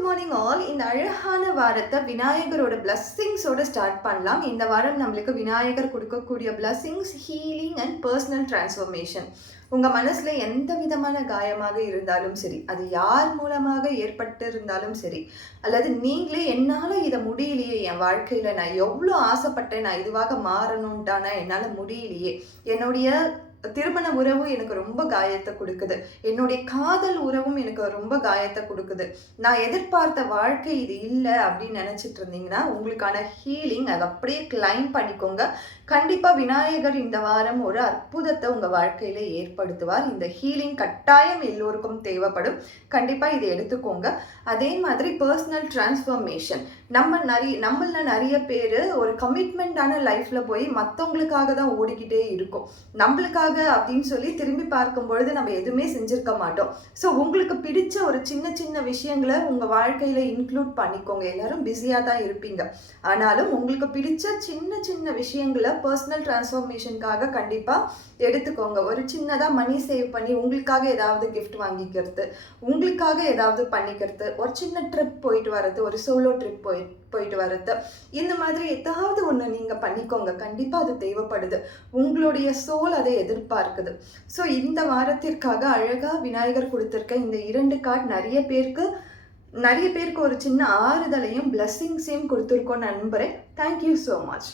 Good morning all. இந்த அழகான வாரத்தை விநாயகரோட பிளஸ்ஸிங்ஸோட ஸ்டார்ட் பண்ணலாம். இந்த வாரம் நம்மளுக்கு விநாயகர் கொடுக்கக்கூடிய blessings, healing and personal transformation. உங்கள் மனசில் எந்த விதமான காயமாக இருந்தாலும் சரி, அது யார் மூலமாக ஏற்பட்டு இருந்தாலும் சரி, அல்லது நீங்களே என்னால் இதை முடியலையே, என் வாழ்க்கையில் நான் எவ்வளோ ஆசைப்பட்டேன், நான் இதுவாக மாறணும்ட்டானா என்னால் முடியலையே, என்னுடைய திருமண உறவு எனக்கு ரொம்ப காயத்தை கொடுக்குது, என்னுடைய காதல் உறவும் எனக்கு ரொம்ப காயத்தை கொடுக்குது, நான் எதிர்பார்த்த வாழ்க்கை இது இல்லை அப்படின்னு நினச்சிட்டு இருந்தீங்கன்னா உங்களுக்கான ஹீலிங் அதை அப்படியே கிளைம் பண்ணிக்கோங்க. கண்டிப்பாக விநாயகர் இந்த வாரம் ஒரு அற்புதத்தை உங்கள் வாழ்க்கையில் ஏற்படுத்துவார். இந்த ஹீலிங் கட்டாயம் எல்லோருக்கும் தேவைப்படும். கண்டிப்பாக இதை எடுத்துக்கோங்க. அதே மாதிரி பர்சனல் டிரான்ஸ்ஃபர்மேஷன், நம்மள நிறைய பேர் ஒரு கமிட்மெண்ட்டான லைஃப்பில் போய் மற்றவங்களுக்காக தான் ஓடிக்கிட்டே இருக்கும். நம்மளுக்காக அப்படின்னு சொல்லி திரும்பி பார்க்கும் பொழுது நம்ம எதுவுமே செஞ்சிருக்க மாட்டோம். ஸோ உங்களுக்கு பிடிச்ச ஒரு சின்ன சின்ன விஷயங்களை உங்கள் வாழ்க்கையில் இன்க்ளூட் பண்ணிக்கோங்க. எல்லாரும் பிஸியாக தான் இருப்பீங்க, ஆனாலும் உங்களுக்கு பிடிச்ச சின்ன சின்ன விஷயங்களை பர்சனல் டிரான்ஸ்ஃபர்மேஷனுக்காக கண்டிப்பாக எடுத்துக்கோங்க. ஒரு சின்னதாக மணி சேவ் பண்ணி உங்களுக்காக ஏதாவது கிஃப்ட் வாங்கிக்கிறது, உங்களுக்காக ஏதாவது பண்ணிக்கிறது, ஒரு சின்ன ட்ரிப் போயிட்டு வர்றது, ஒரு சோலோ ட்ரிப் போயிட்டு வர்றது, இந்த மாதிரி ஏதாவது ஒன்று நீங்கள் பண்ணிக்கோங்க. கண்டிப்பாக அது தேவைப்படுது. உங்களுடைய சோல் அதை எதிர்பார்க்குது. ஸோ இந்த வாரத்திற்காக அழகாக விநாயகர் கொடுத்துருக்க இந்த 2 கார்டு நிறைய பேருக்கு ஒரு சின்ன ஆறுதலையும் பிளஸ்ஸிங்ஸையும் கொடுத்துருக்கோன்னு நம்புகிறேன். Thank you so much.